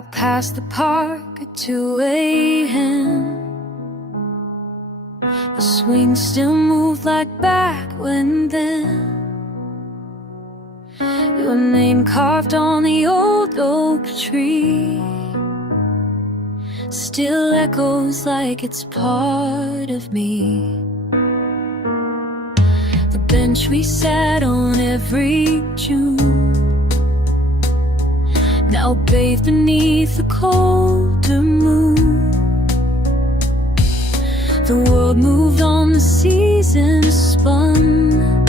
Walk past the park at 2 a.m. The swing still moved like back when then. Your name carved on the old oak tree still echoes like it's part of me. The bench we sat on every June, now bathed beneath the colder moon. The world moved on, the seasons spun,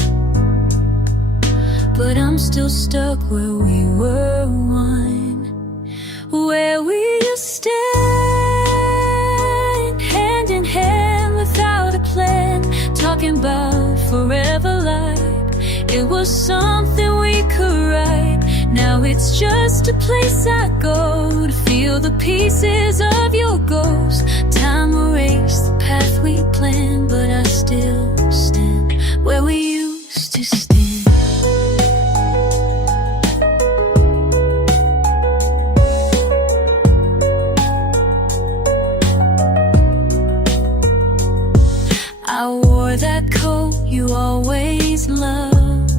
but I'm still stuck where we were one, where we used to stand hand in hand without a plan, talking about forever like it was something we could write. Now it's just a place I go to feel the pieces of your ghost. Time erased the path we planned, but I still stand where we used to stand. I wore that coat you always loved,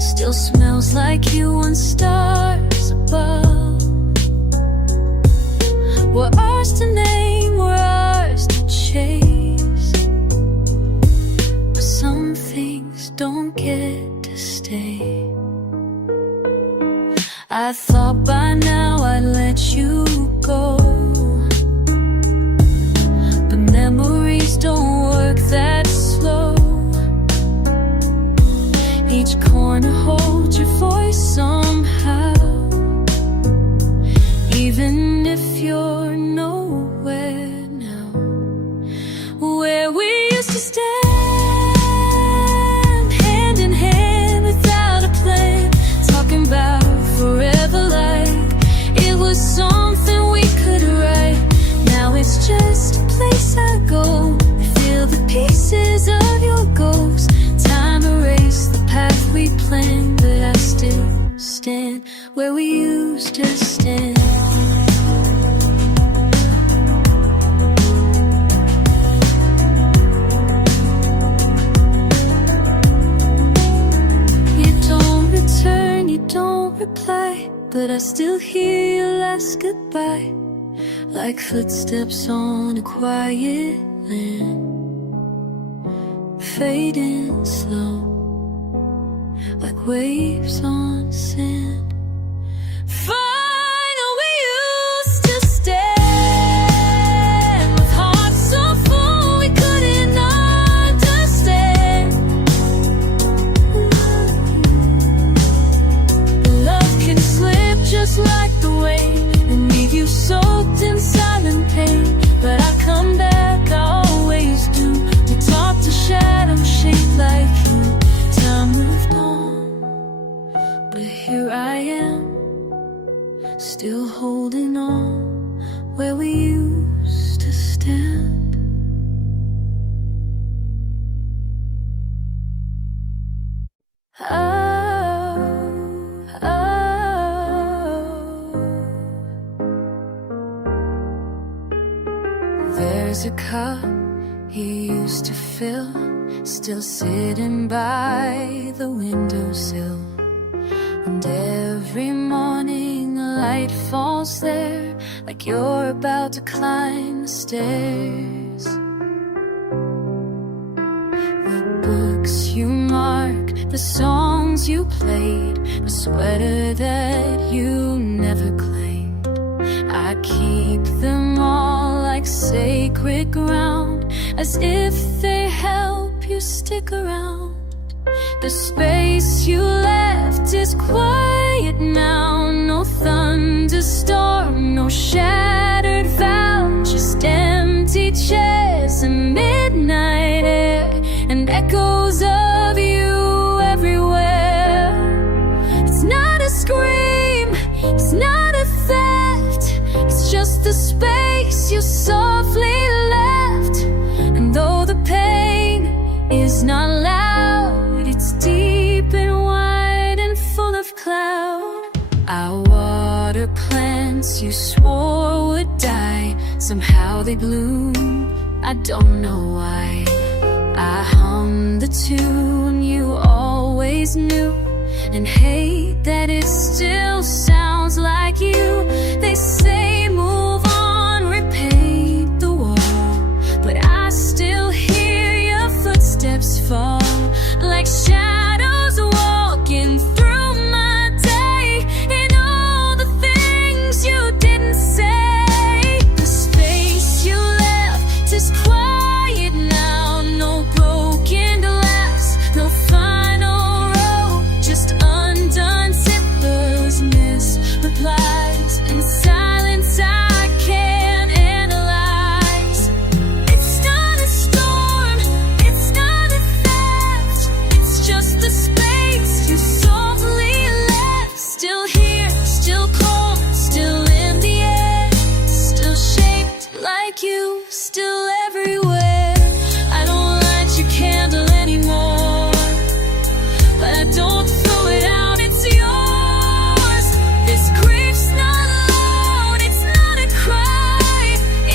still smells like you on stars above. We're ours to name, we're ours to chase, but some things don't get to stay. I thought by now I'd let you go, but memories don't work that slow. Each corner holds your voice somehow, even if you're nowhere now. Where we used to stand hand in hand without a plan, talking about forever like it was something we could write. Now it's just a place I go to feel the pieces of your ghost. Time erased the path we planned, but I still stand where we used to stand. You don't return, you don't reply, but I still hear your last goodbye, like footsteps on a quiet land, fading slow, like waves on sand. Final, we used to stand with hearts so full we couldn't understand. Love can slip just like the wind and leave you soaked in silent pain, but I come back, I always do. We talk to shadows shaped like you. Time moved on, but here I am, still holding on where we used to stand. Oh, oh. There's a cup you used to fill, still sitting by the windowsill, and every morning the light falls there, like you're about to climb the stairs. The books you marked, the songs you played, the sweater that you never claimed, I keep them all like sacred ground, as if they help you stick around. The space you left is quiet now, no thunderstorm, no shattered vow, just empty chairs and midnight air, and echoes of you everywhere. It's not a scream, it's not a theft, it's just the space you softly left. And though the pain is not loud, it's deep and wide and full of cloud. I water somehow they bloom. I don't know why. I hum the tune you always knew, and hate that it still sounds like you. They say move on, repaint the wall, but I still hear your footsteps fall like shadows walking through my day, and all the things you didn't say. The space you left is quiet now, no broken glass, no final row, just undone zippers, missed replies, and silence I can't analyze. It's not a storm, it's not a theft, it's just the space you softly left. Still here, still cold, still in the air, still shaped like you, still everywhere. I don't light your candle anymore, but I don't throw it out, it's yours. This grief's not loud, it's not a cry,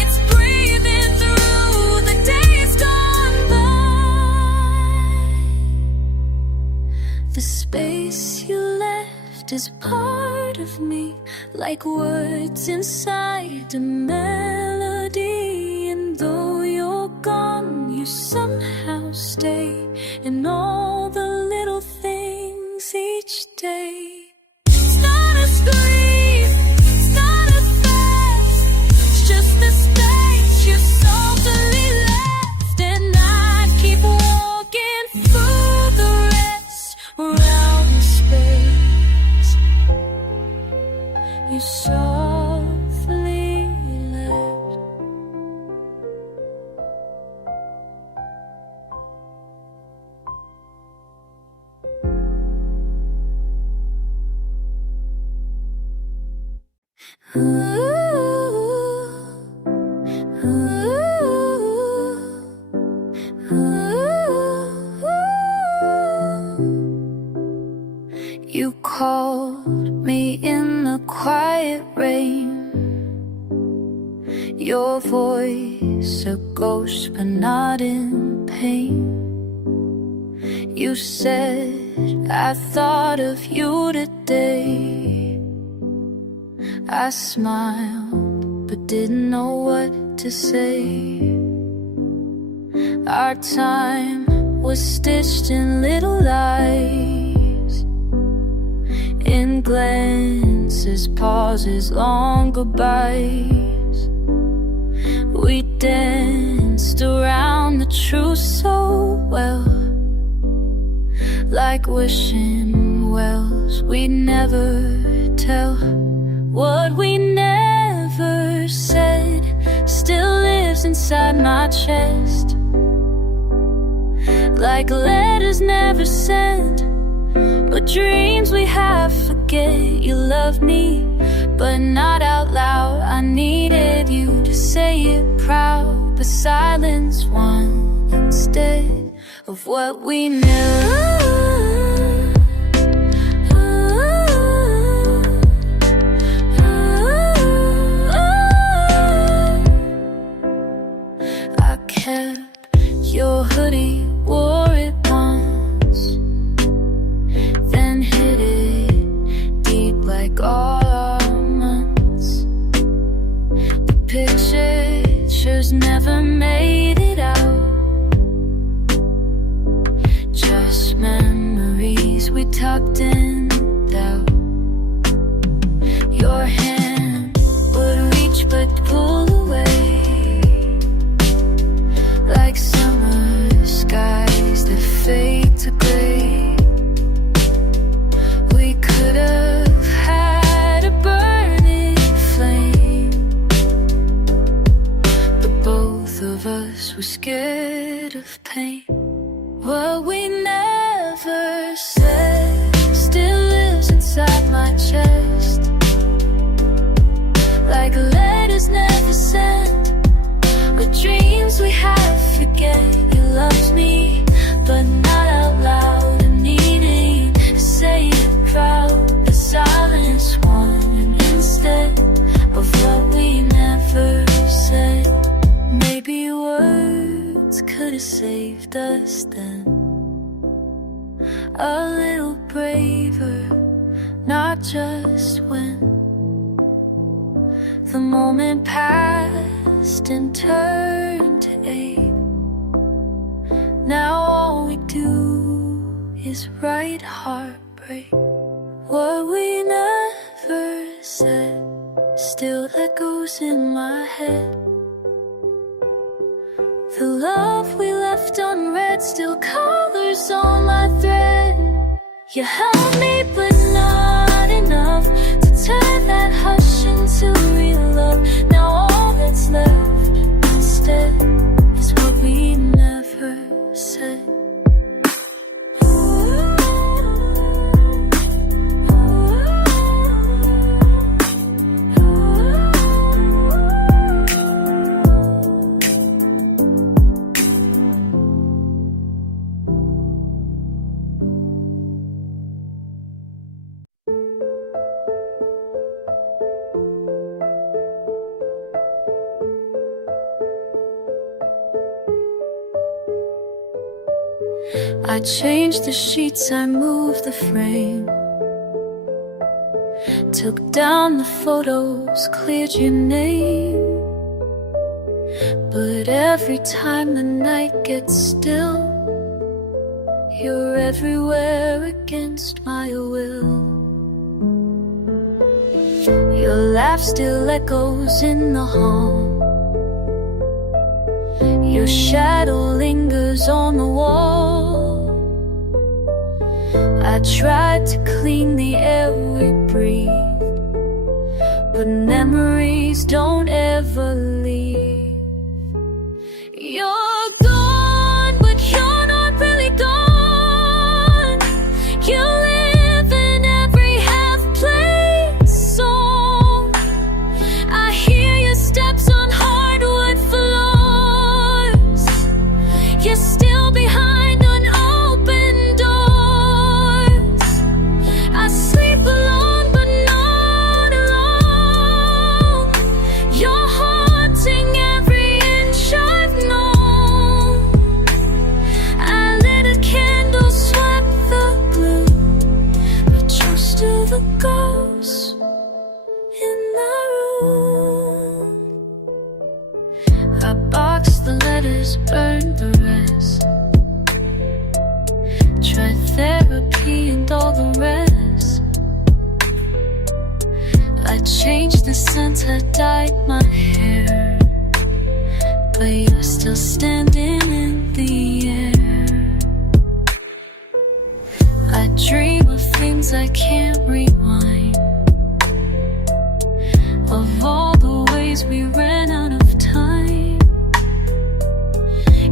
it's breathing through the days gone by. The space you left is part of me, like words inside a melody. And though you're gone, you somehow stay in all the little things each day. It's not a scream, it's not a theft, it's just the space you softly left. And I keep walking through the rest, around the space you softly left. You called me in the quiet rain, your voice a ghost but not in pain. You said I thought of you today. I smiled but didn't know what to say. Our time was stitched in little lies, in glances, pauses, long goodbyes. We danced around the truth so well, like wishing wells we'd never tell. What we never said still lives inside my chest, like letters never sent, but dreams we have forget. You loved me, but not out loud. I needed you to say it proud, but silence won instead of what we knew. I kept your hoodie, wore it once, then hid it deep like all our months. The pictures never made it out, just memories we tucked in doubt. Your hand would reach but pull away, like summer skies that fade to gray. We could have had a burning flame, but both of us were scared of pain. What we never said still lives inside my chest, like letters never sent, but dreams we have forget. You loved me, but not out loud. I'm needing to say it proud, the silence won instead of what we never said. saved us then. A little braver, not just when the moment passed and turned to ache. Now all we do is write heartbreak. What we never said still echoes in my head. The love we left unread still colors on my thread. You held me but not enough to turn that hush into real love. Now all that's left instead is what we never said. I changed the sheets, I moved the frame, took down the photos, cleared your name. But every time the night gets still, you're everywhere against my will. Your laugh still echoes in the hall, your shadow lingers on the wall. I tried to clean the air we breathed, but memories don't ever leave. You're gone, but you're not really gone. You live in every half-played song. I hear your steps on hardwood floors. You're still behind unopened doors. I sleep alone, but not alone. You're haunting every inch I've known. I lit a candle, swept the blue, but you're still the ghost in my room. I boxed the letters, burned the rest, tried therapy and all the rest. I changed the scent, I dyed my hair, but you're still standing in the air. I dream of things I can't rewind, of all the ways we ran out of time.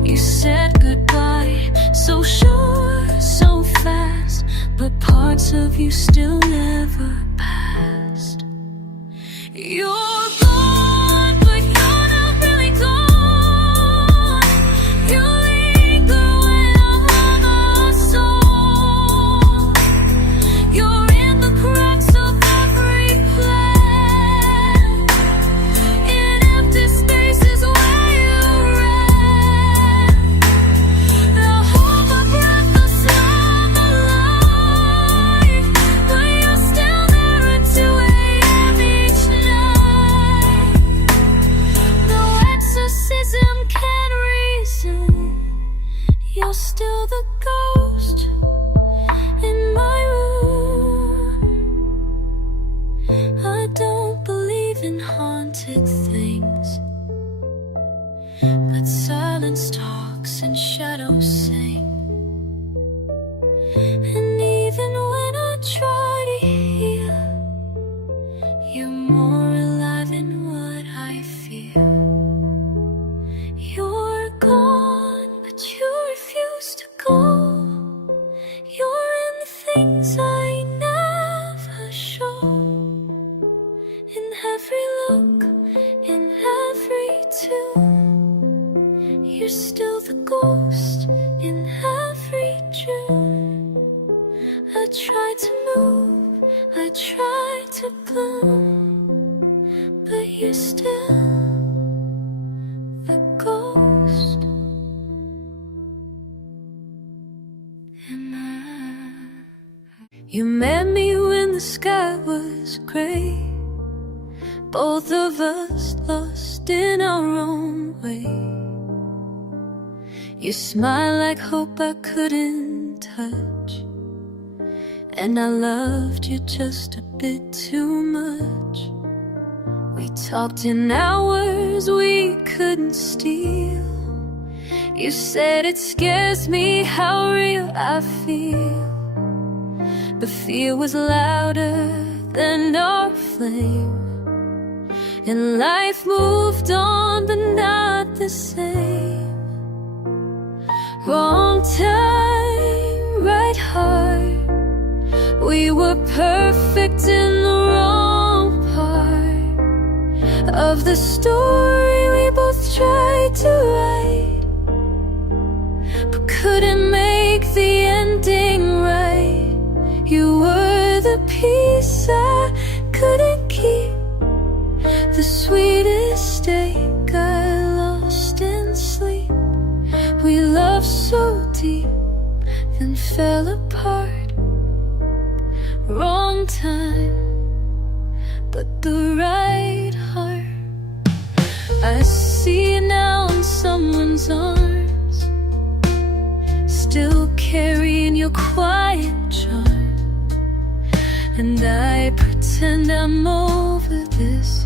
You said goodbye, so sure, so fast, but parts of you still never passed. You're gone, but you're not really gone. You linger when I'm on a song. You're in the cracks of every plan, in empty spaces where you ran. The hope of breath, the slum alive, but you're still there at 2 a.m. each night. No exorcism can reason. You're still the ghost in my room. I don't believe in haunted things, but silence talks and shadows sing. And even when I try to heal, you're more alive in what I feel. You're gone, but you refuse to go. You're in the things I never show, in every look, in every tune. You're still the ghost in every dream. I try to move, I try to bloom, but you're still the ghost You met me when the sky was gray, both of us lost in our own way. You smile like hope I couldn't touch, and I loved you just a bit too much. We talked in hours we couldn't steal. You said it scares me how real I feel. The fear was louder than our flame, and life moved on but not the same. Wrong time, right heart. We were perfect in the wrong part of the story we both tried to write, but couldn't make the ending right. You were the piece I couldn't keep, the sweetest steak I lost in sleep. We loved so deep, then fell apart. Wrong time, but the right heart. I see you now in someone's arms, still carrying your quiet charm. And I pretend I'm over this,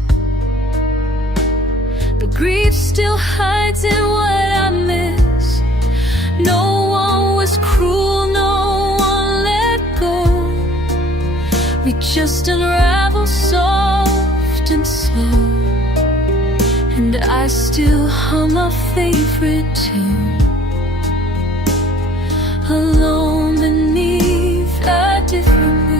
but grief still hides in what I miss. No one was cruel, no one let go. We just unravel soft and slow, and I still hum our favorite tune, alone beneath a different moon.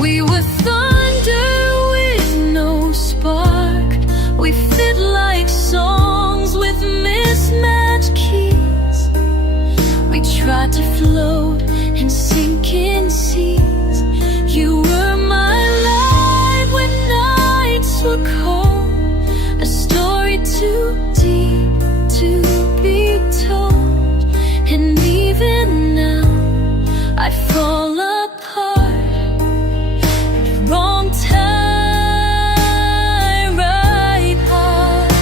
We were thunder with no spark. We fit like songs with mismatched keys. We tried to float and sink in seas. You were my light when nights were cold, a story too deep to be told. And even now I fall apart. Wrong time, right heart.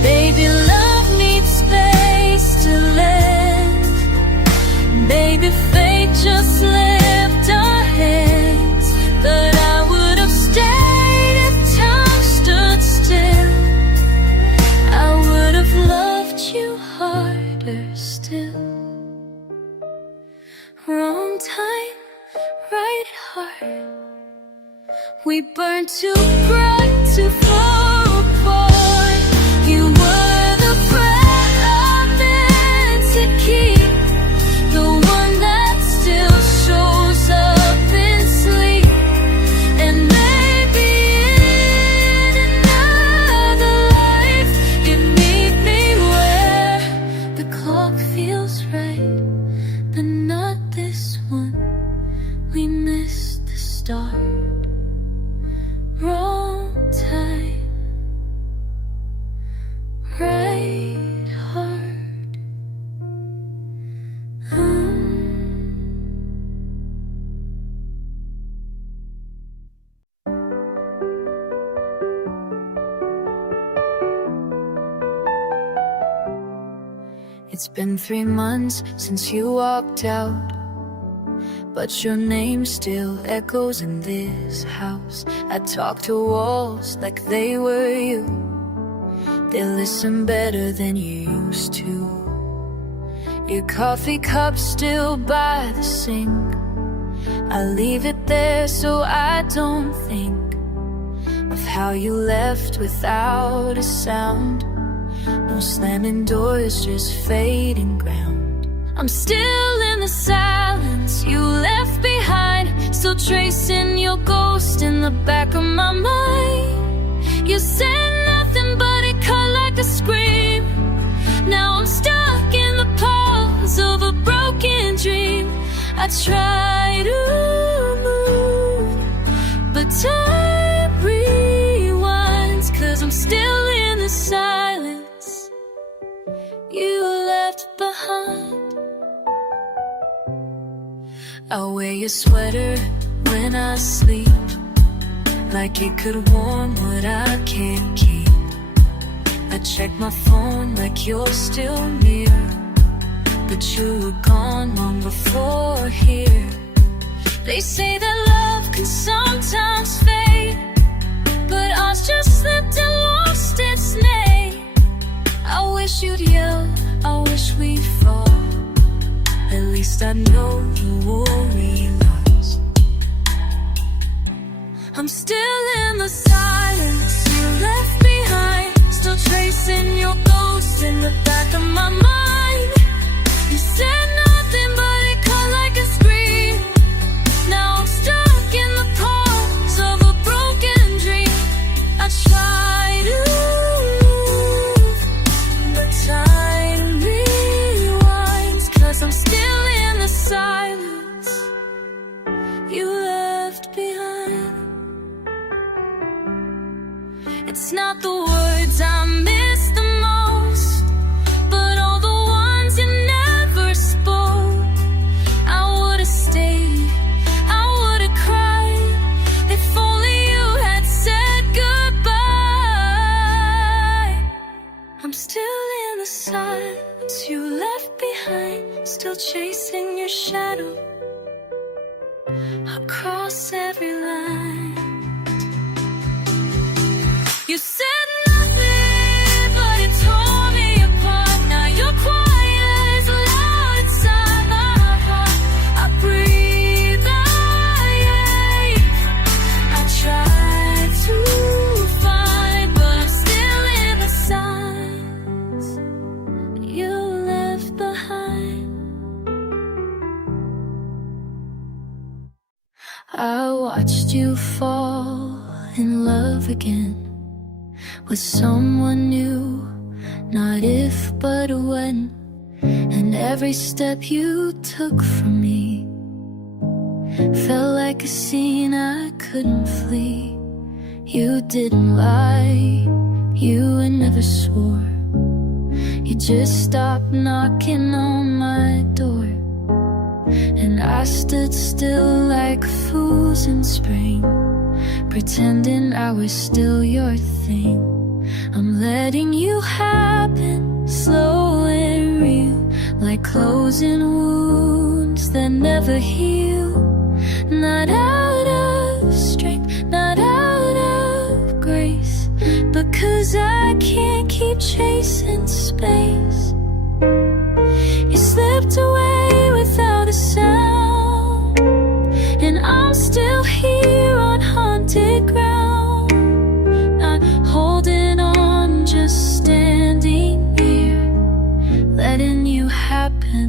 Baby, love needs space to land. Baby, fate just left our hands. But I would have stayed if time stood still. I would have loved you harder still. Wrong time, right heart. We burned too bright to fall apart. You were the breath I meant to keep, the one that still shows up in sleep. And maybe in another life you'd meet me where the clock feels right, but not this one. We missed the start. Wrong time, right heart. It's been 3 months since you walked out, but your name still echoes in this house. I talk to walls like they were you. They listen better than you used to. Your coffee cup still by the sink. I leave it there so I don't think of how you left without a sound. No slamming doors, just fading ground. I'm still in the silence you left behind, still tracing your ghost in the back of my mind. You said nothing but it cut like a scream. Now I'm stuck in the pause of a broken dream. I try to move, but time rewinds, 'cause I'm still in the silence you left behind. I'll wear your sweater when I sleep, like it could warm what I can't keep. I check my phone like you're still near, but you were gone long before here. They say that love can sometimes fade, but ours just slipped and lost its name. I wish you'd yell, I wish we'd fall. At least I know you will realize I'm still in the silence you left behind, still tracing your ghost in the back of my mind. You said nothing, but it cut like a scream. Now I'm stuck in the pause of a broken dream. I try to move, but time rewinds, 'cause I'm still in the silence you left behind. It's not the words I miss the most, but all the ones you never spoke. I would've stayed, I would've cried, if only you had said goodbye. I'm still in the silence you left behind, still chasing your shadow across every line. You said nothing, but it tore me apart. Now you're quiet as loud inside my heart. I breathe, I ache, I try to find, but I'm still in the silence you left behind. I watched you fall in love again with someone new, not if but when. And every step you took from me felt like a scene I couldn't flee. You didn't lie, you never swore, you just stopped knocking on my door. And I stood still like fools in spring, pretending I was still your thing. I'm letting you happen, slow and real, like closing wounds that never heal. Not out of strength, not out of grace, but 'cause I can't keep chasing space. You slipped away without a sound, and I'm still here on haunted ground, not holding on, just standing here, letting you happen,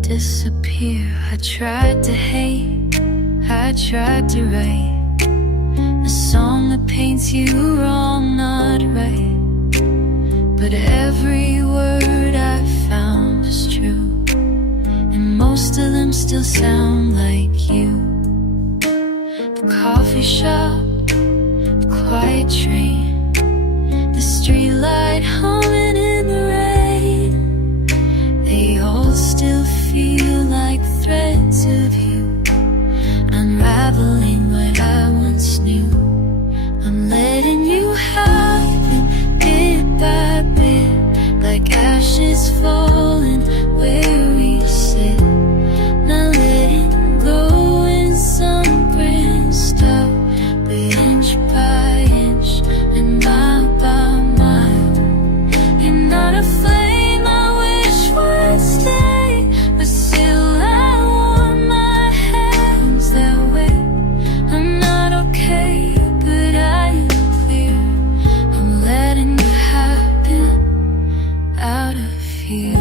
disappear. I tried to hate, I tried to write a song that paints you wrong, not right, but every word I found is true, and most of them still sound like you. The coffee shop, the quiet train, the streetlight humming in the rain, they all still feel like threads of you, unraveling what I once knew. I'm letting you happen, bit by bit, like ashes falling where we sit. Not letting go in some grand stuff, but inch by inch and mile by mile. You're not a flame I wish would stay, but still I want my hands that way. I'm not okay, but I am clear. I'm letting you happen out of fear.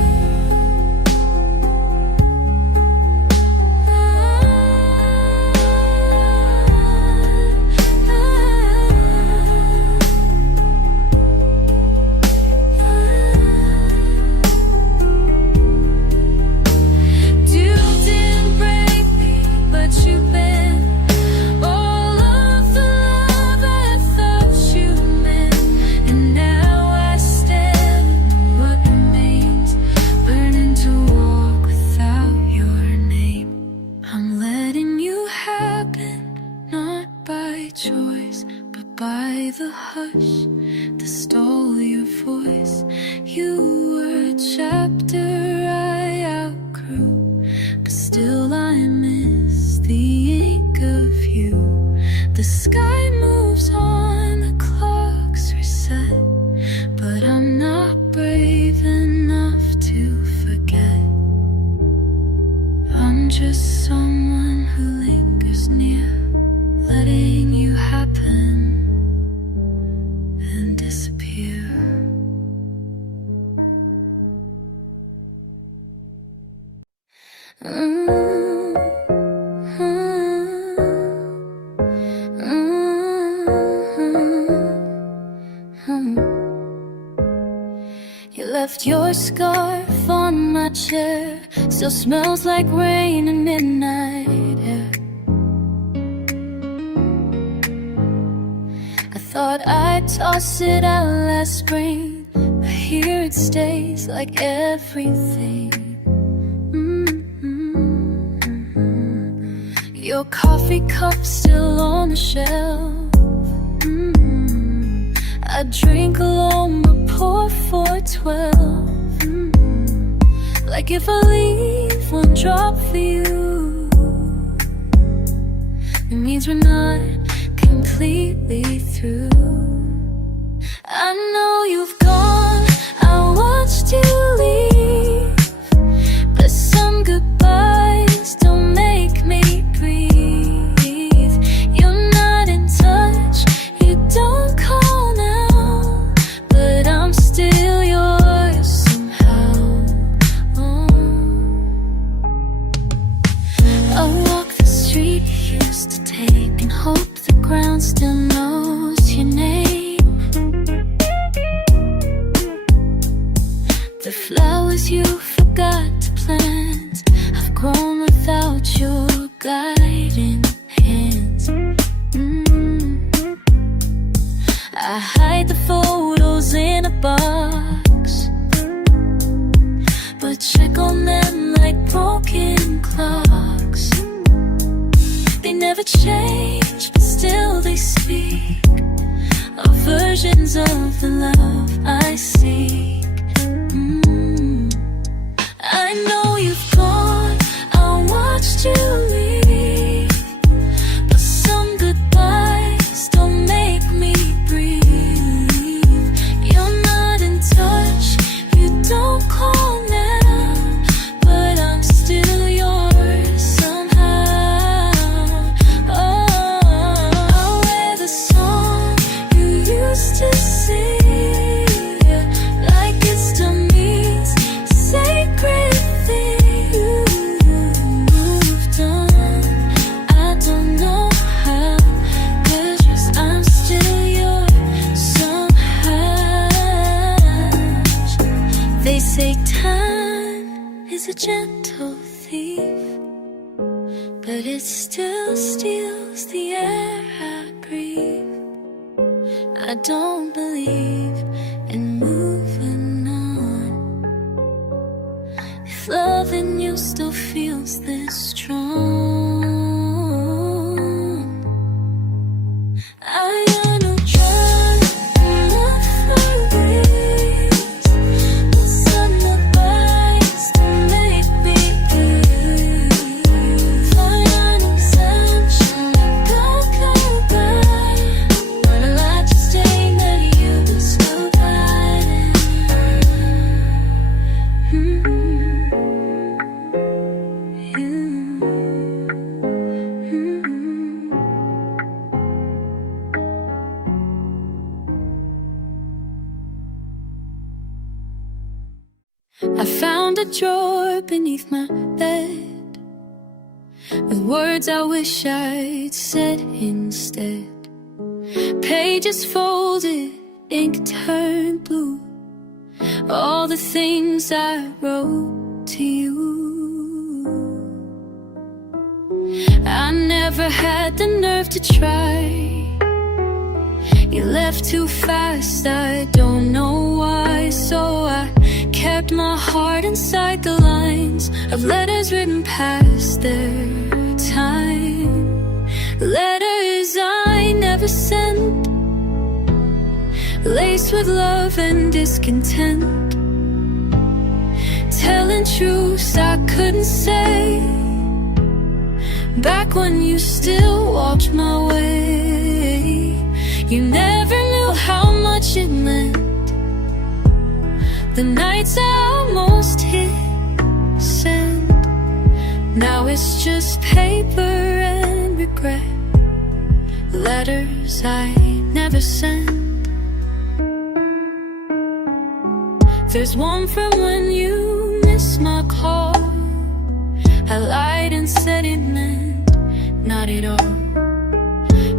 You left your scarf on my chair, still smells like rain and midnight air. I thought I'd toss it out last spring, but here it stays like everything. Your coffee cup still on the shelf. I drink alone but pour for 12. Like if I leave one drop for you, it means we're not completely through. I know you've gone, I watched you leave, but some goodbyes don't make me breathe. You're not in touch, you don't call now, but I'm still yours somehow. I walk the street you used to take and hope the ground still knows your name. The flowers you forgot to plant have grown without your guiding hands. I hide the photos in a box, but check on them like broken clocks. They never change, but still they speak of versions of the love I seek. I know you've gone, I watched you leave, but some goodbyes don't make me breathe. You're not in touch, you don't call now, but I'm still yours somehow. I'll wear the song you used to sing, like it still means sacred. They say time is a gentle thief, but it still steals the air I breathe. I don't believe in moving on if loving you still feels this strong. I am no drug, enough for this. Some advice to make me breathe. I am exemption, go. When I like to stay that you will still guide I found a drawer beneath my bed with words I wish I'd said instead. Pages folded, ink turned blue, all the things I wrote to you. I never had the nerve to try. You left too fast, I don't know why. So I kept my heart inside the lines of letters written past their time. Letters I never sent, laced with love and discontent, telling truths I couldn't say back when you still walked my way. You never knew how much it meant, the nights I almost hit send. Now it's just paper and regret, letters I never sent. There's one from when you missed my call. I lied and said it meant not at all.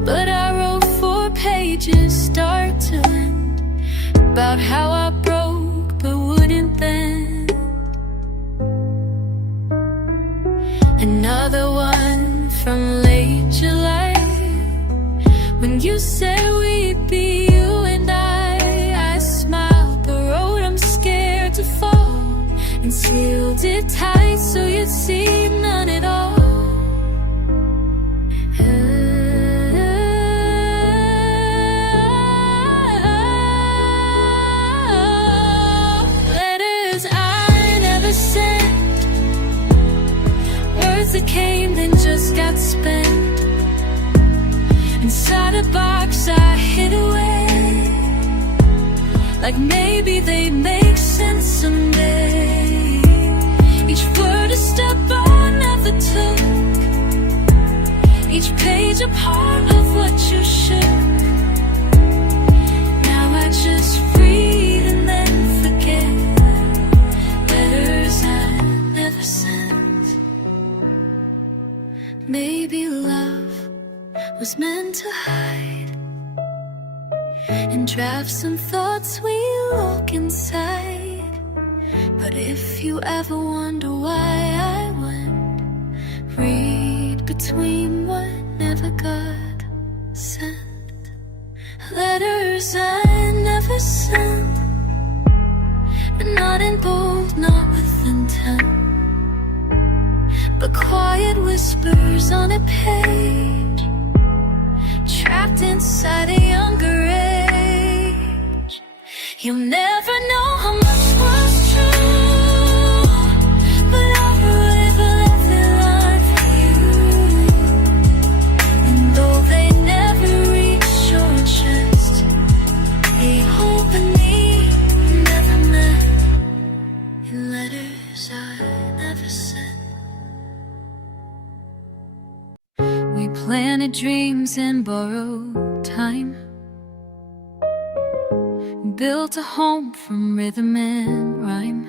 But I wrote 4 pages, start to end, about how I broke but wouldn't bend. Another one from late July, when you said we'd be you and I smiled but wrote I'm scared to fall, and sealed it tight so you'd see none at all. Letters I never sent, words that came then just got spent inside a box I hid away, like maybe they make sense someday. Each word a step I never took, each page a part of what you shook. Now I just read and then forget, letters I never sent. Maybe love was meant to hide and drive some thoughts we look inside. But if you ever wonder why I went, read between what never got sent. Letters I never sent, but not in bold, not with intent, but quiet whispers on a page, trapped inside a younger age. You'll never know how much was true, but I forever left the line for you. And though they never reach your chest, they openly never met, in letters I never sent. We planted dreams and borrowed time, built a home from rhythm and rhyme.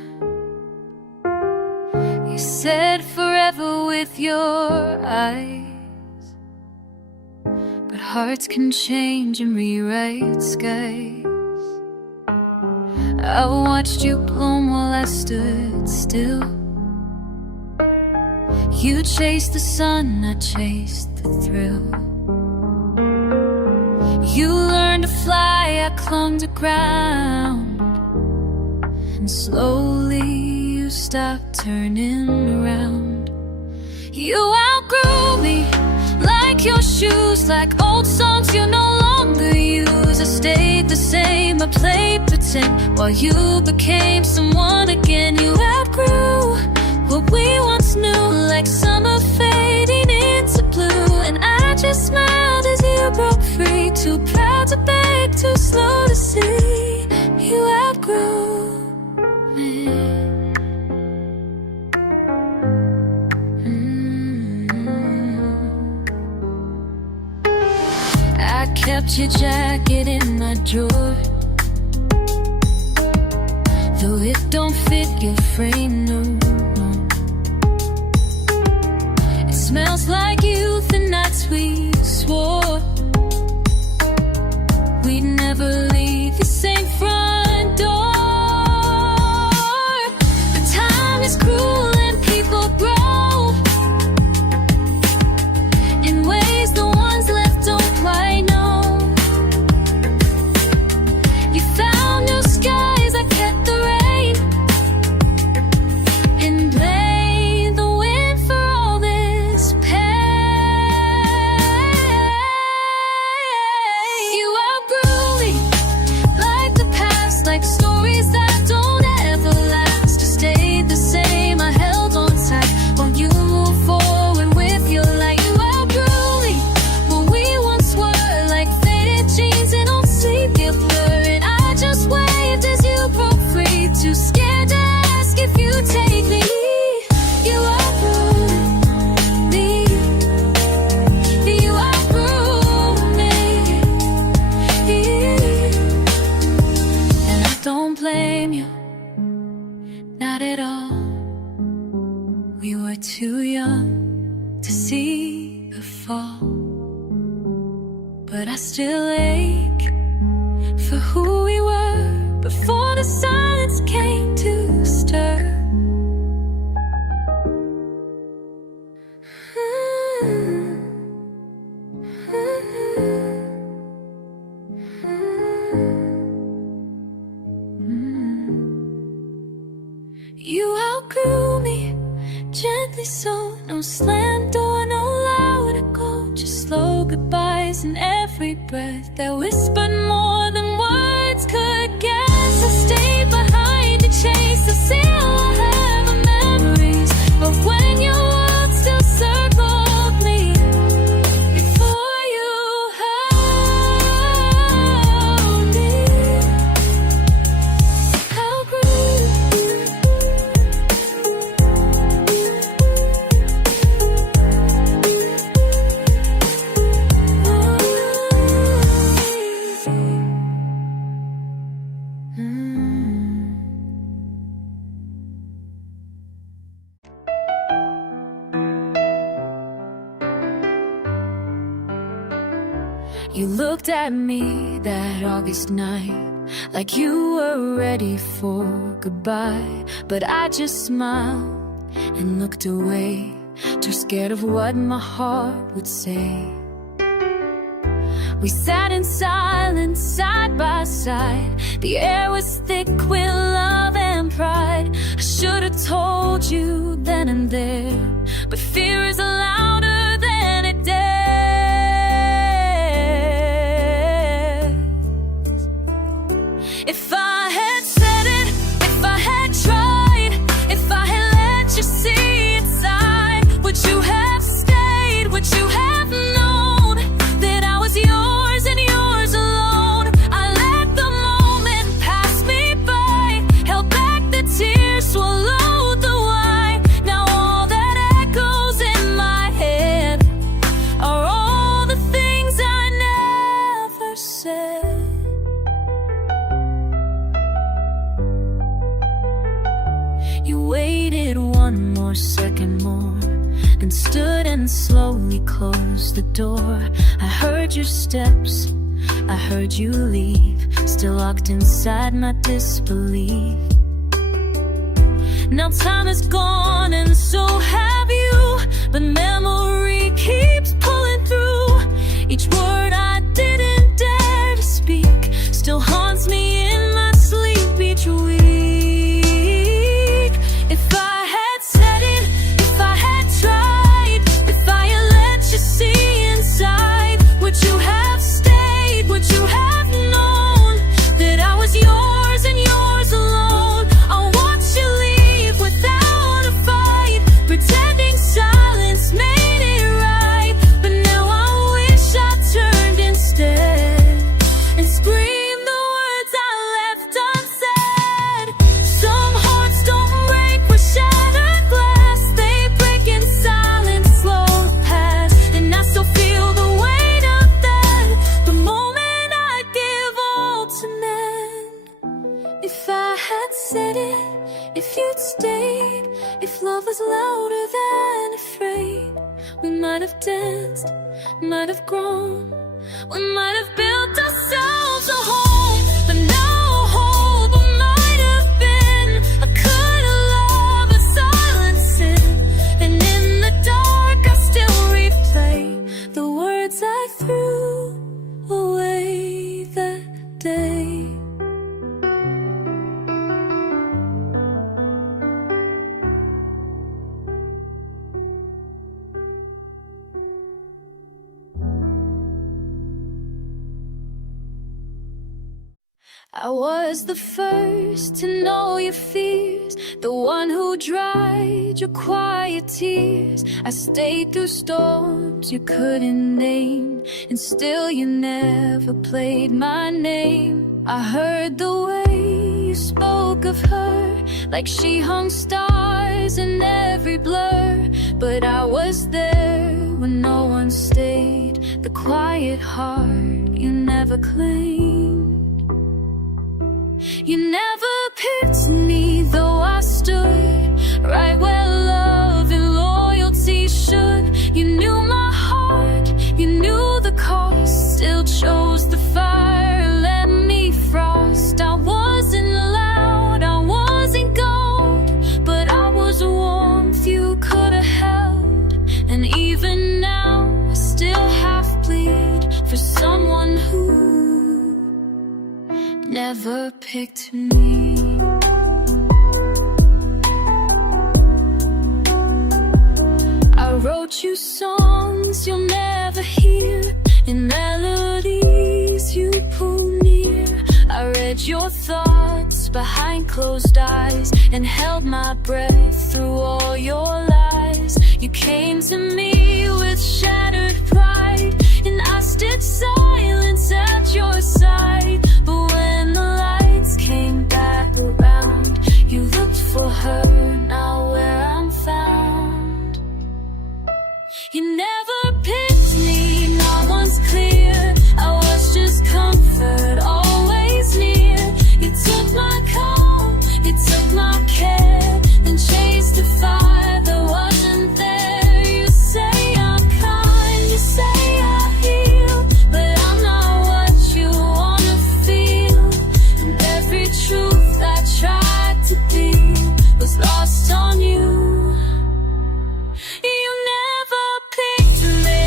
You said forever with your eyes, but hearts can change and rewrite skies. I watched you bloom while I stood still. You chased the sun, I chased the thrill. You learned to fly, I clung to ground, and slowly you stopped turning around. You outgrew me, like your shoes, like old songs you no longer use. I stayed the same, I played pretend, while you became someone again. You outgrew what we once knew, like summer fading into blue. And I just smiled as you broke free, too proud to beg, too slow to see. You outgrew me. I kept your jacket in my drawer, though it don't fit your frame, no. It smells like youth and nights we swore we'd never leave the same front door. But time is cruel and people grow in ways the ones left don't quite know. You found new skies, I kept the rain, and blamed the wind for all this pain. You outgrew me, like the past, like stories that don't ever last. You stayed the same, I held on tight, while you moved forward with your light. You outgrew me, what we once were, like faded jeans and old sleep get blurred. And I just waved as you broke free, too scared to ask if you'd take me. You outgrew me. You outgrew me. And I don't blame you, not at all. We were too young to see the fall, but I still ache for who we were before the silence came to stir. You outgrew me, gently so, no slam door, no loud echo, just slow goodbyes in every breath that whispered more than words could guess. I stayed behind to chase the seal I have of memories of when your world still circled me before you held me. Outgrew. You looked at me that August night like you were ready for goodbye, but I just smiled and looked away, too scared of what my heart would say. We sat in silence, side by side. The air was thick with love and pride. I should have told you then and there, but fear is louder than it dares. If I had said it, if I had tried, if I had let you see inside, would you have stayed? Would you have known that I was yours and yours alone? I let the moment pass me by, held back the tears, swallowed the wine. Now all that echoes in my head are all the things I never said. You waited one more second more, and stood and slowly closed the door. I heard your steps, I heard you leave, still locked inside my disbelief. Now time is gone and so have you, but memory keeps pulling through. Each word I didn't dare to speak still haunts me in my sleep each week. If I had said it, if I had tried, if I had let you see inside, would you have stayed? Would you have known that I was yours and yours alone? I watch you leave without a fight, pretending silence made it right. But now I wish I turned instead and screamed the words I left unsaid. Some hearts don't break with shattered glass, they break in silence, slow past. And I still feel the weight of that, the moment I'd give all to mend. If I had said it, if you'd stayed, if love was louder than afraid, we might have danced, might have grown, we might have built ourselves a home. But now hope might have been a kind of love, a silent sin. And in the dark I still replay the words I threw away that day. I was the first to know your fears, the one who dried your quiet tears. I stayed through storms you couldn't name, and still you never played my name. I heard the way you spoke of her, like she hung stars in every blur. But I was there when no one stayed, the quiet heart you never claimed. You never picked me, though I stood right where love and love never picked me. I wrote you songs you'll never hear, in melodies you pull near. I read your thoughts behind closed eyes and held my breath through all your lies. You came to me with shattered pride, and I stood silence at your side. But when the lights came back around, you looked for her, now where I'm found. You never picked me, not once clear. I was just comfort, always near. You took my call, you took my care, then chased the fire that wasn't there. You say I'm kind, you say I heal, but I'm not what you wanna feel. And every truth I tried to be was lost on you. You never picked me.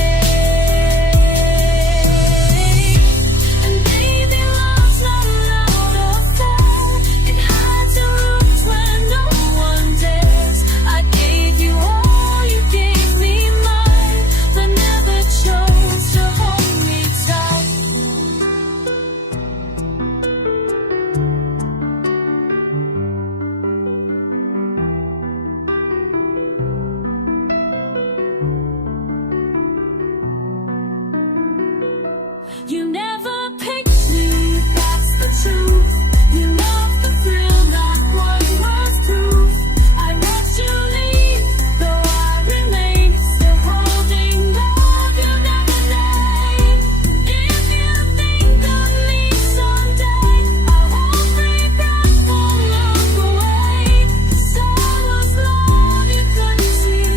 And baby, love's not loud or fair. It hides the roots where no one dares. I gave you all, you gave me mine, but never chose to hold me tight. You never picked me, that's the truth. You loved the thrill, not what was proof. I let you leave, though I remain still holding love you never named. If you think of me someday, I won't regret, won't look away. 'Cause I was love you couldn't see,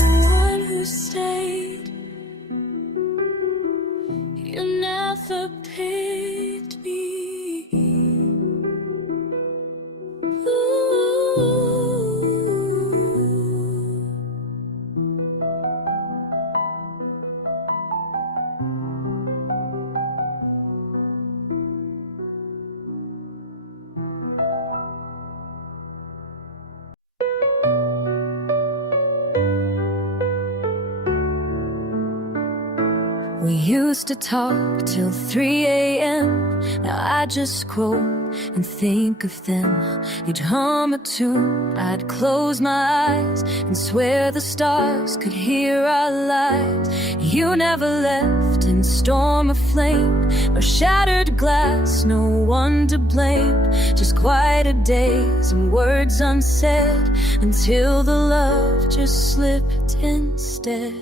the one who stayed. You never picked me. We used to talk till 3 a.m. Now I just scroll and think of them. You'd hum a tune, I'd close my eyes and swear the stars could hear our lies. You never left in storm or flame, or shattered glass, no one to blame. Just quieter days and words unsaid, until the love just slipped instead.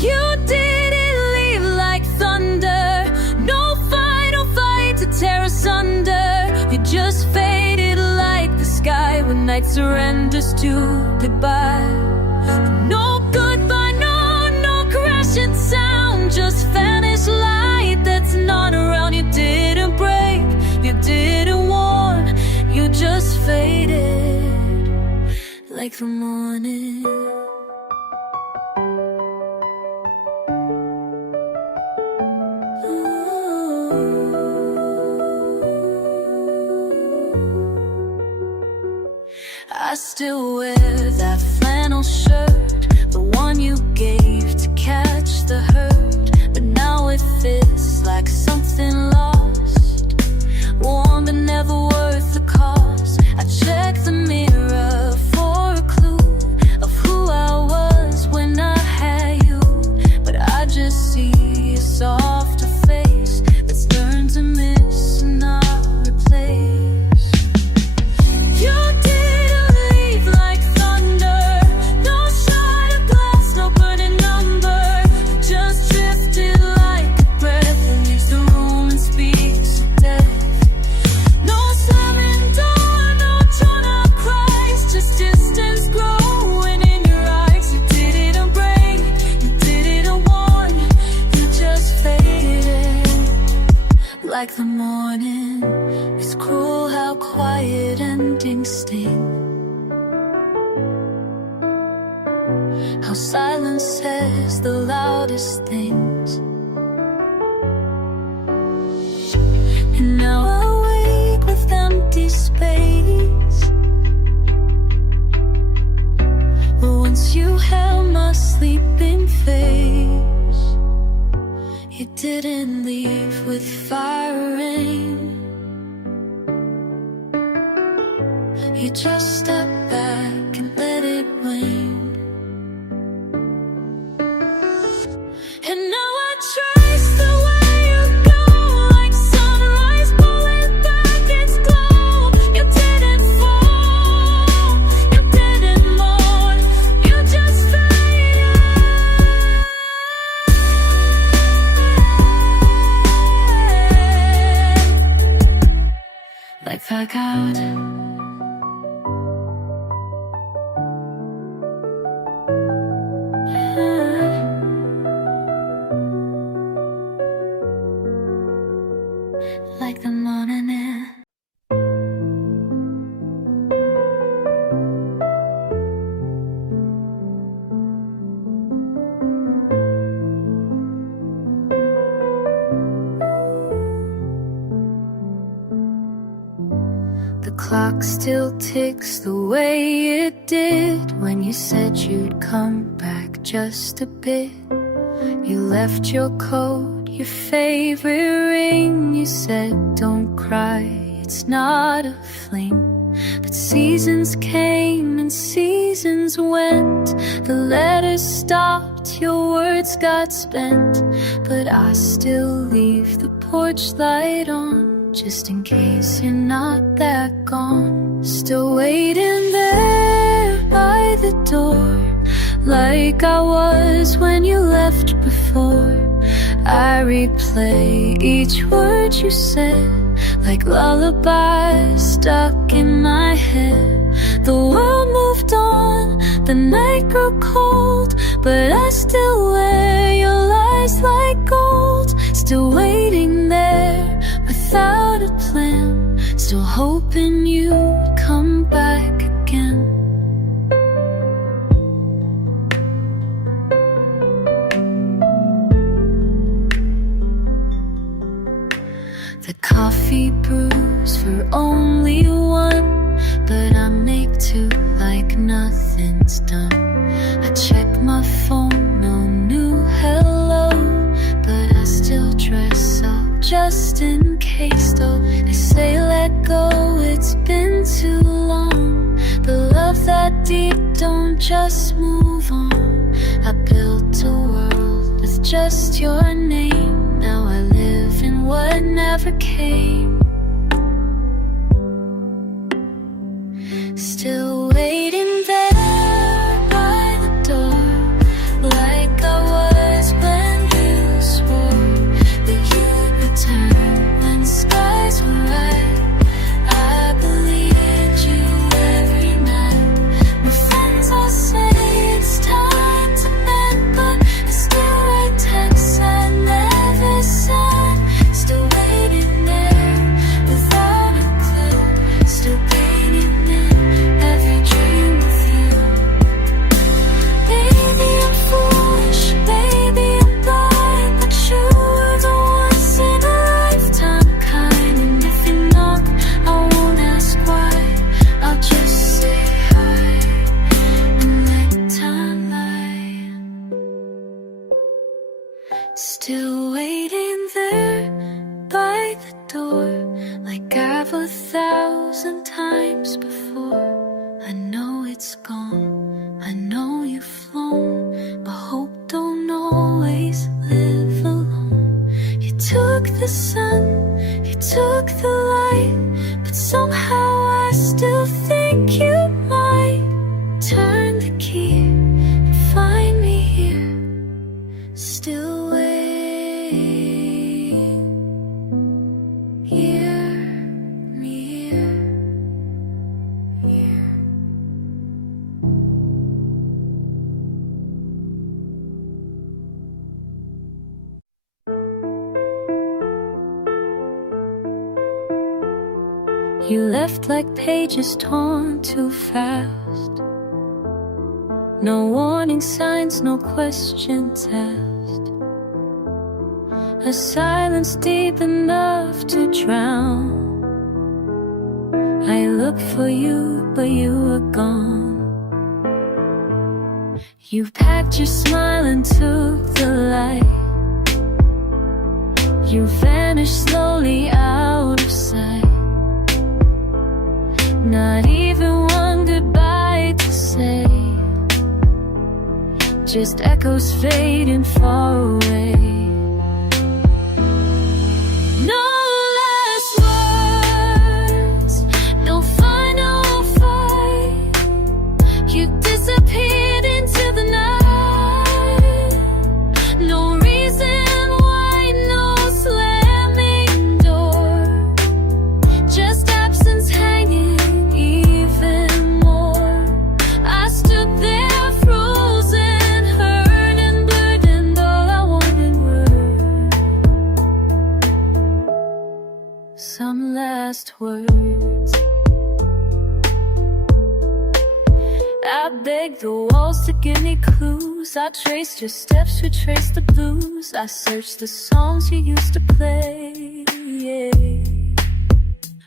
You didn't leave like thunder, no final fight to tear asunder. You just faded like the sky when night surrenders to goodbye. No goodbye, no crashing sound, just vanished light that's not around. You didn't break, you didn't warn, you just faded like the morning. I still wear that flannel shirt, the one you gave to catch the hurt. But now it fits like something lost, warm but never worth the cost. I check the mirror for a clue of who I was when I had you, but I just see a softer face that's learned to miss and not replace. You didn't leave like thunder, no shot of glass, no burning number. Just drifted like a breath that leaves the room and speaks of death. No slamming door, no drawn out cries, just distance growing in your eyes. You didn't break, you didn't warn, you just faded like the morning. It's cruel how quiet endings sting, how silence says the loudest things. And You just step back and let it wane. And now I trace the way you go, like sunrise pulling back its glow. You didn't fall, you didn't mourn, you just faded. Like blackout. Like the morning air. The clock still ticks the way it did when you said you'd come back just a bit. You left your coat, your favorite ring. You said, don't cry, it's not a fling. But seasons came and seasons went. The letters stopped, your words got spent. But I still leave the porch light on, just in case you're not that gone. Still waiting there by the door, like I was when you left before. I replay each word you said, like lullabies stuck in my head. The world moved on, the night grew cold, but I still wear your lies like gold. Still waiting there without a plan, still hoping you'd come back again. The coffee brews for only one, but I make two like nothing's done. I check my phone, no new hello, but I still dress up just in case. Though they say let go, it's been too long. But love that deep, don't just move on. I built a world with just your name. Now I live in what never came. Still waiting there by the door, like I was when you swore that you'd return when skies were right. I believed you every night. My friends all say it's time to bend, but I still write texts I never sent. Still waiting there without a clue, still painting in every dream with you. Baby, I'm foolish, baby, I'm blind, but you were the once in a lifetime kind. And if you knock, I won't ask why, I'll just say hi and let time lie. Still waiting there by the door, like I've 1,000 times before. I know it's gone, I know you've flown, but hope don't always live alone. You took the sun, you took the light, but somehow I still think you might turn the key and find me here, still waiting. Hear me here, here. You left like pages torn too fast. No warning signs, no questions asked. A silence deep enough to drown. I looked for you, but you were gone. You packed your smile and took the light. You vanished slowly out of sight. not even one goodbye to say, just echoes fading far away. No last words, no final fight. You disappeared into the night. No reason why, no slamming door, just absence hanging even more. I stood there frozen, hurt and blurred, and all I wanted were some last words. I begged the walls to give me clues. I traced your steps, retraced the blues. I searched the songs you used to play, yeah.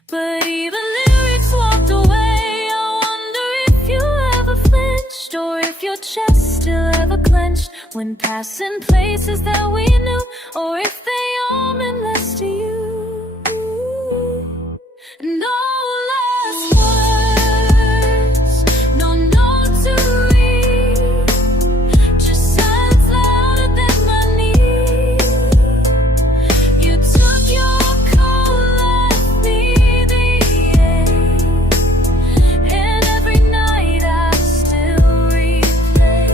But even lyrics walked away. I wonder if you ever flinched, or if your chest still ever clenched when passing places that we knew, or if they all meant less to you. No last words, no note to read, just silence louder than my need. You took your coat, left me the ache, and every night I still replay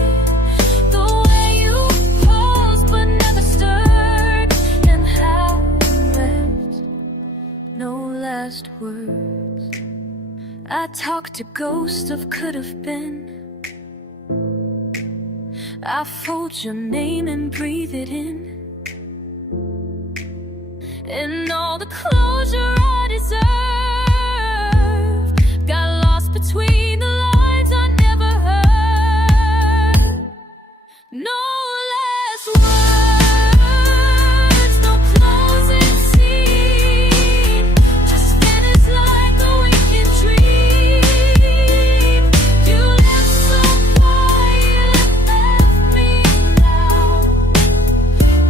the way you paused but never stirred, and how left no last words. I talked to ghosts of could have been. I fold your name and breathe it in, and all the closure I deserve got lost between the lines I never heard. No last words, no closing scene, just finished like a waking dream. You left so quiet and left me now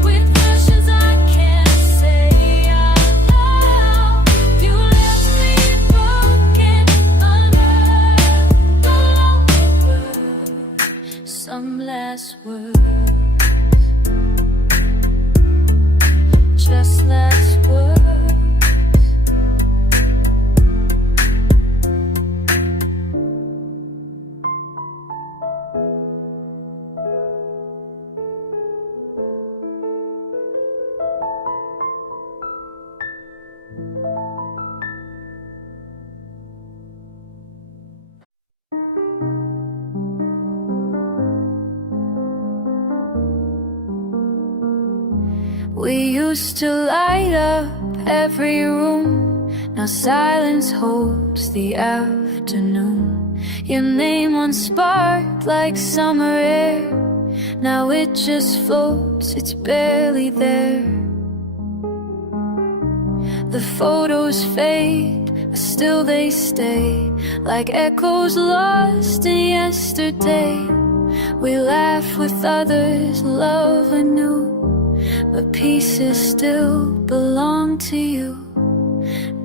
with questions I can't say out loud. You left me broken, unheard, alone with some last words, just last words. We used to light up every room. Now silence holds the afternoon. Your name once sparked like summer air. Now it just floats, it's barely there. The photos fade, but still they stay, like echoes lost in yesterday. We laugh with others, love anew, but pieces still belong to you.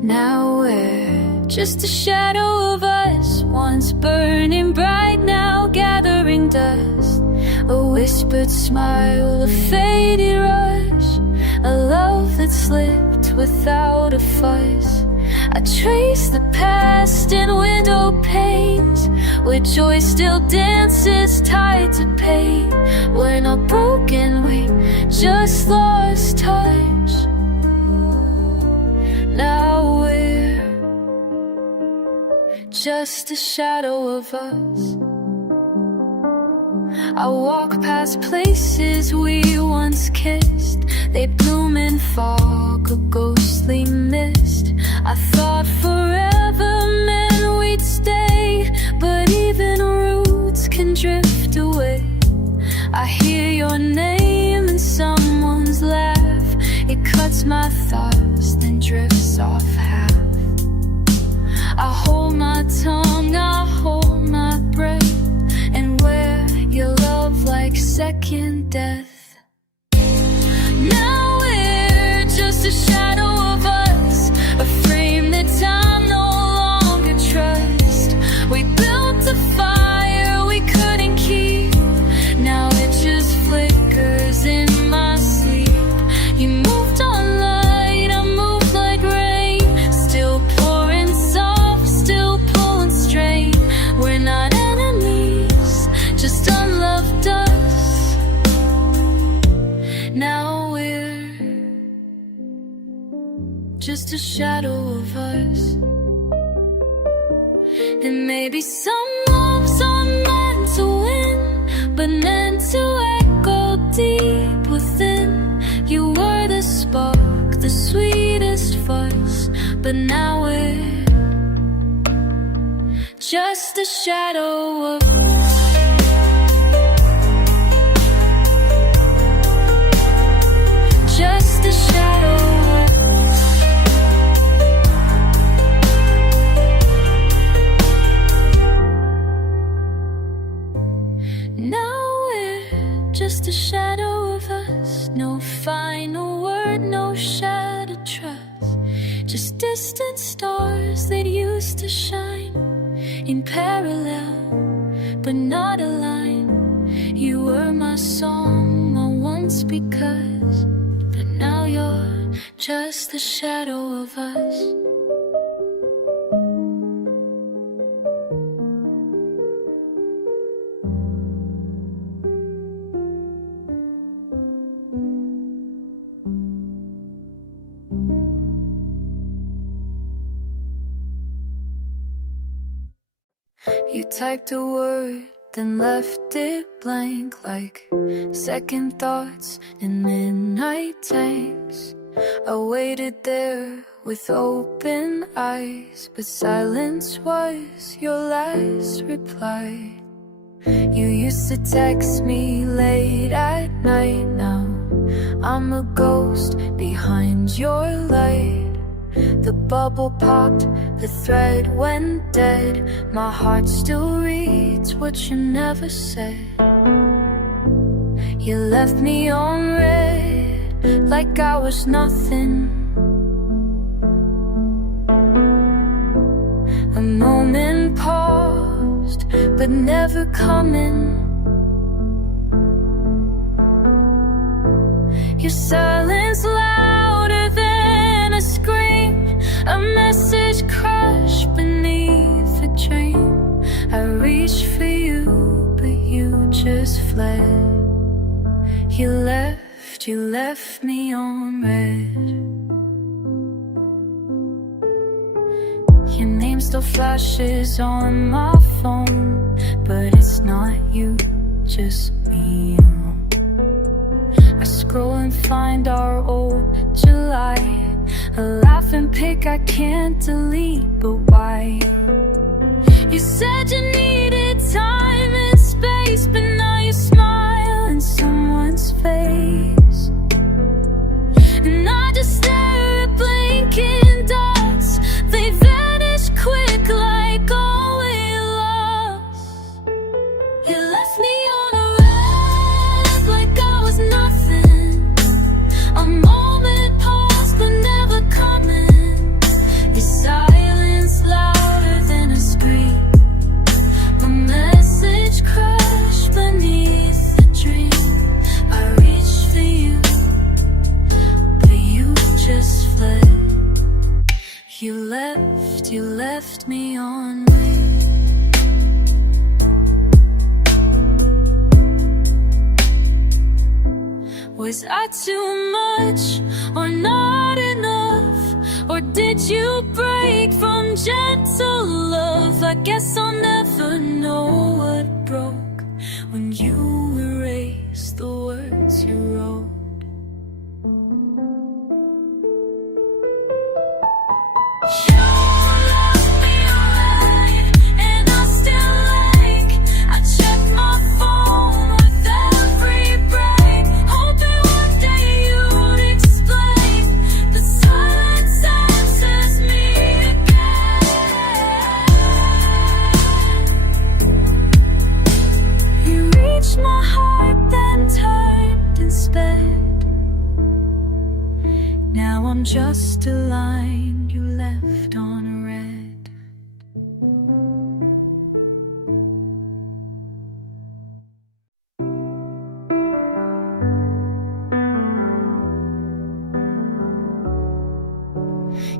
Now we're just a shadow of us, once burning bright, now gathering dust. A whispered smile, a faded rush, a love that slipped without a fuss. I trace the past in window panes, where joy still dances tied to pain. We're not broken, we just lost touch. Now we're just a shadow of us. I walk past places we once kissed. They bloom in fog, a ghostly mist. I thought forever meant we'd stay, but even roots can drift away. I hear your name in someone's laugh. It cuts my thoughts, then drifts off half. I hold my tongue, I hold my breath, and wear your love like second death. Now we're just a shadow of us, a frame that time no just a shadow of us. And maybe some loves are meant to win, but meant to echo deep within. You were the spark, the sweetest fuss, but now we're just a shadow of us. Just a shadow of us. Now we're just a shadow of us. No final word, no shattered trust. Just distant stars that used to shine in parallel, but not aligned. You were my song, my once because, but now you're just a shadow of us. You typed a word, then left it blank, like second thoughts in midnight tanks. I waited there with open eyes, but silence was your last reply. You used to text me late at night. Now I'm a ghost behind your light. The bubble popped, the thread went dead. My heart still reads what you never said. You left me on red, like I was nothing. A moment paused, but never coming. Your silence louder than a scream, a message crushed beneath a dream. I reached for you, but you just fled. You left me on red. Your name still flashes on my phone, but it's not you, just me. I scroll and find our old July, a laughing pic I can't delete, but why? You said you needed time and space, but now you smile in someone's face. And I just stare at blinking dots. They vanish quick like all we lost. You left me on a red, like I was nothing. A moment paused but never coming. Your silence louder than a scream, a message crushed beneath the dream. I reached for you, but you just fled. You left me on red. Was I too much or not enough? Or did you break from gentle love? I guess I'll never know what broke when you erased the words you wrote. My heart then turned and sped. Now I'm just a line you left on red.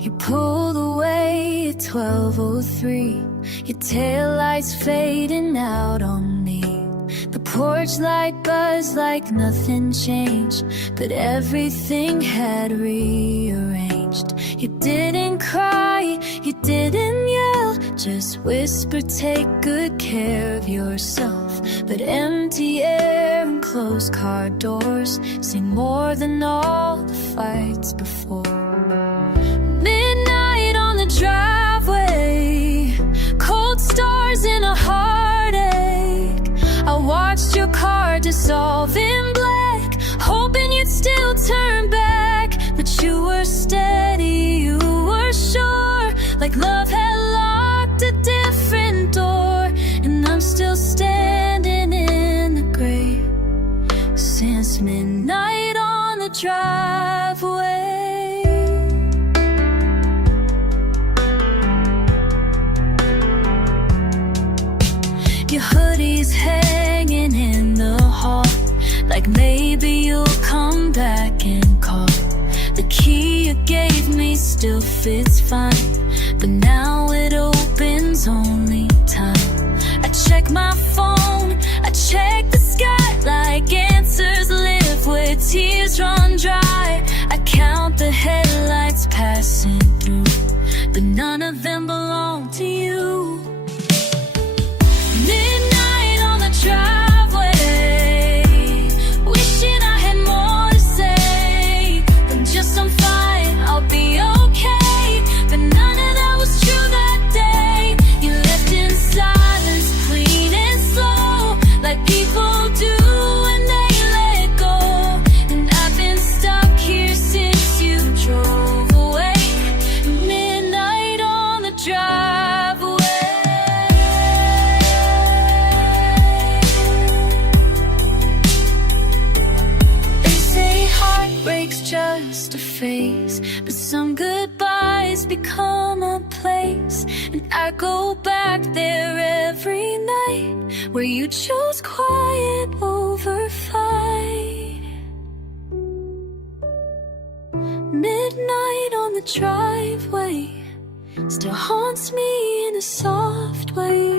You pulled away at 12:03. Your taillights fading out on me. The porch light buzzed like nothing changed, but everything had rearranged. You didn't cry, you didn't yell, just whisper, take good care of yourself. But empty air and closed car doors sing more than all the fights before. Midnight on the driveway, cold stars in a heartache. I watched your car dissolve in black, hoping you'd still turn back. But you were steady, you were sure, like love had locked a different door. And I'm still standing in the gray since midnight on the driveway. Your hoodie's hanging in the hall, like maybe you'll come back and call. The key you gave me still fits fine, but now it opens only time. I check my phone, I check the sky, like answers live where tears run dry. I count the headlights passing through, but none of them belong to you. Midnight on the driveway, wishing I had more to say than just I'm fine, I'll be okay. But none of that was true that day. You left in silence, clean and slow, like people do when they let go. And I've been stuck here since you drove away. Midnight on the driveway. They say heartbreak's just a phase, but some goodbyes become a place. And I go back there every night, where you chose quiet over fight. Midnight on the driveway still haunts me in a soft way,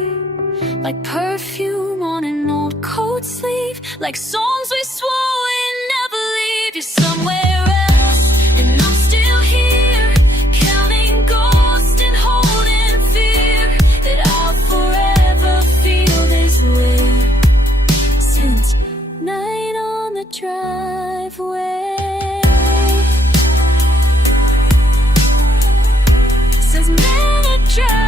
like perfume on an old coat sleeve, like songs we swore we'd never leave. You're somewhere else, and I'm still here, counting ghosts and holding fear that I'll forever feel this way. Since night on the driveway, since night on the driveway.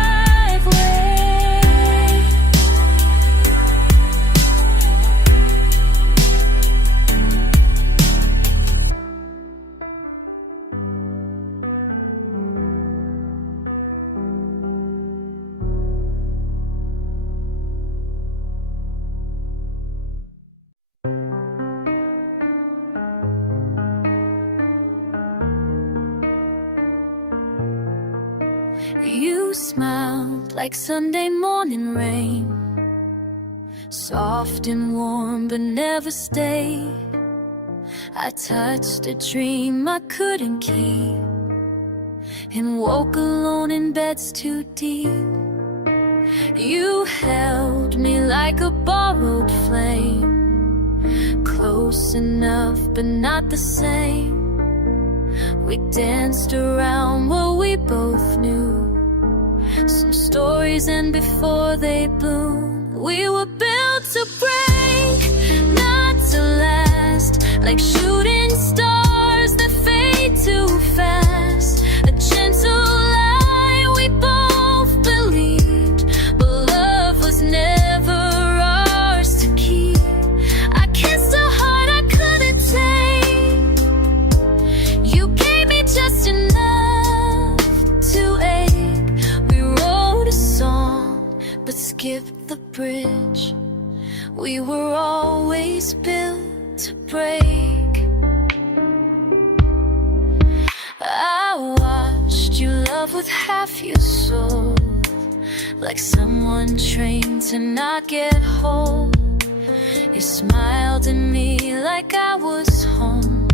You smiled like Sunday morning rain, soft and warm but never stayed. I touched a dream I couldn't keep, and woke alone in beds too deep. You held me like a borrowed flame, close enough but not the same. We danced around what we both knew, some stories end before they bloom. We were built to break, not to last, like shooting stars that fade too fast. A gentle lie we both believed, but love was never ours to keep. I kissed a heart I couldn't take, you gave me just enough to ache. We wrote a song but skipped the bridge. We were always built to break. I watched you love with half your soul, like someone trained to not get whole. You smiled at me like I was home,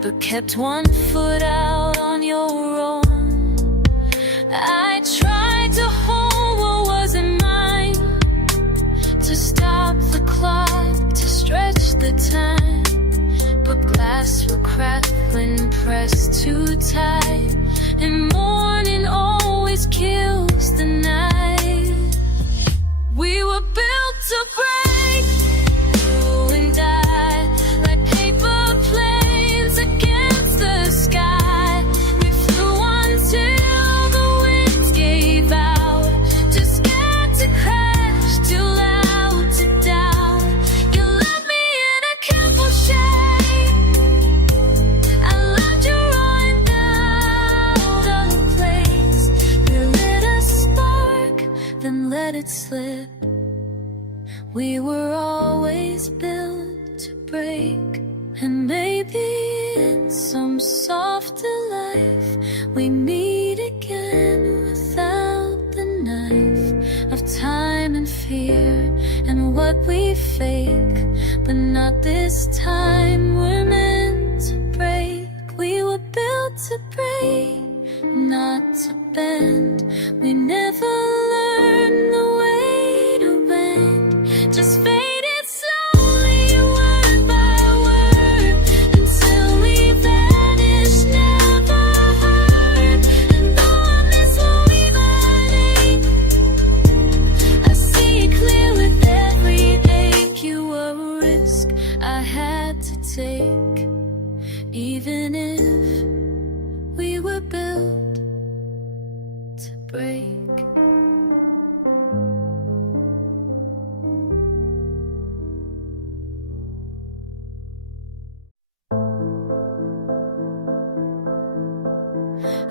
but kept one foot out on your own. I tried to hold what wasn't mine, to stop the clock, to stretch the time, but glass would crack when pressed too tight. And more to break. You and I, like paper planes against the sky. We flew until the winds gave out. Too scared to crash, too loud to doubt. You left me in a careful shade. I left you right out of place. We lit a spark, then let it slip. We were always built to break. And maybe in some softer life we meet again without the knife of time and fear and what we fake. But not this time, we're meant to break. We were built to break, not to bend. We never learned the way to bend. Just faded slowly, word by word, until we vanished, never heard. And though I miss what we've added, I see it clear with every ache. You were a risk I had to take, even if we were built to break.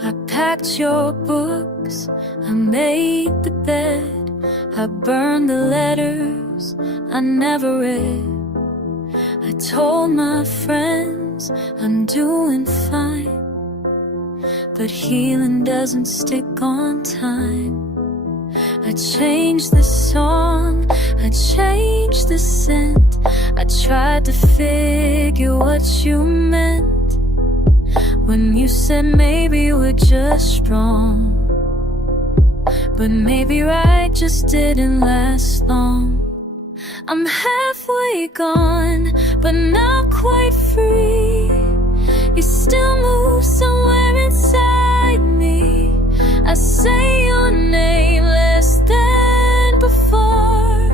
I packed your books, I made the bed, I burned the letters I never read. I told my friends I'm doing fine, but healing doesn't stick on time. I changed the song, I changed the scent. I tried to figure what you meant when you said maybe we're just strong. But maybe right just didn't last long. I'm halfway gone, but not quite free. You still move somewhere inside me. I say your name less than before,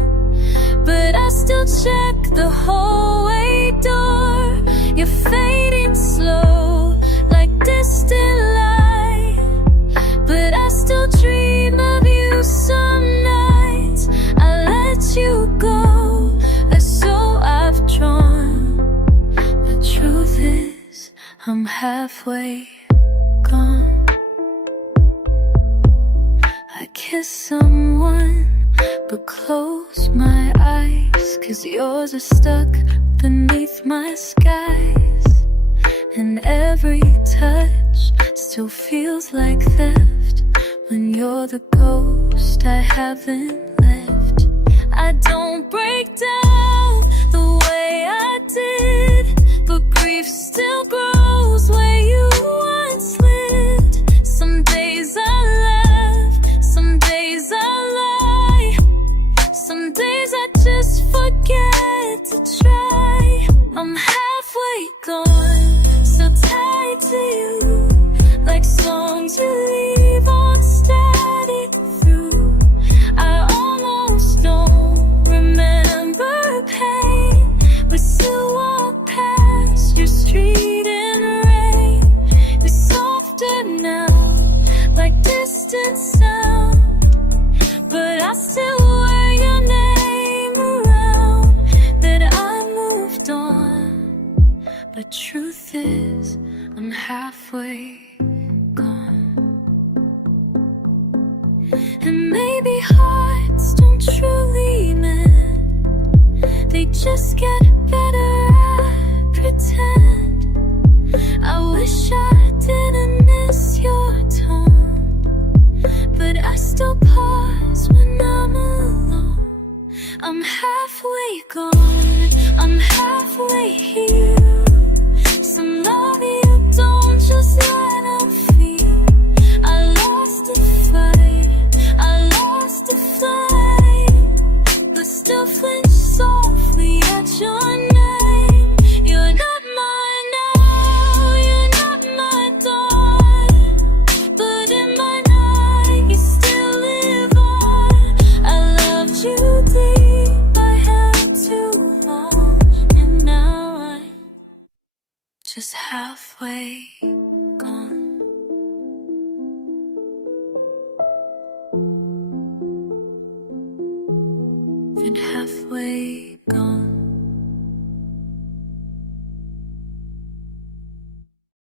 but I still check the hallway door. You're fading slow, like distant light, but I still dream of you some nights. I let you go, and so I've drawn. The truth is, I'm halfway gone. I kiss someone, but close my eyes, 'cause yours are stuck beneath my skies. And every touch still feels like theft when you're the ghost I haven't left. I don't break down the way I did, but grief still grows where you once lived. Some days I laugh, some days I lie, some days I just forget to try. I'm halfway gone, still tied to you, like songs you leave on static through. I almost don't remember pain, but still walk past your street in rain. You're softer now, like distant sound, but I still wear your name around. That I moved on, but truth is, I'm halfway gone. And maybe hearts don't truly mend, they just get better at pretend. I wish I didn't miss your tone, but I still pause when I'm alone. I'm halfway gone, I'm halfway here. Some love you don't just let them feel. I lost the fight, I lost the flame, but still flinch softly at your name. You're not mine now, you're not my dawn, but in my night you still live on. I loved you deep, was halfway gone. And halfway gone.